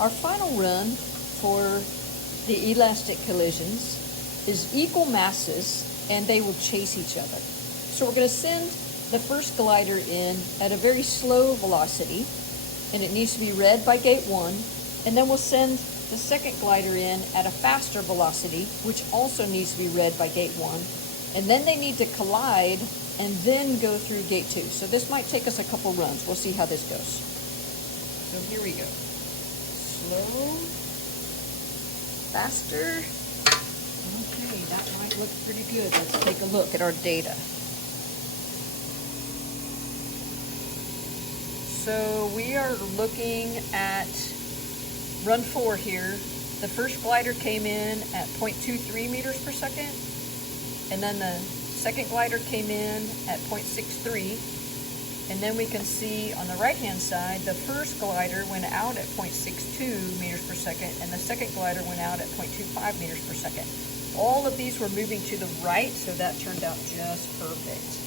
Our final run for the elastic collisions is equal masses and they will chase each other. So we're going to send the first glider in at a very slow velocity, and it needs to be read by gate 1, and then we'll send the second glider in at a faster velocity, which also needs to be read by gate 1, and then they need to collide and then go through gate 2. So this might take us a couple runs. We'll see how this goes. So here we go. Slow, faster. Okay, that might look pretty good. Let's take a look at our data. So we are looking at run 4 here. The first glider came in at 0.23 meters per second, and then the second glider came in at 0.63. And then we can see on the right-hand side, the first glider went out at 0.62 meters per second, and the second glider went out at 0.25 meters per second. All of these were moving to the right, so that turned out just perfect.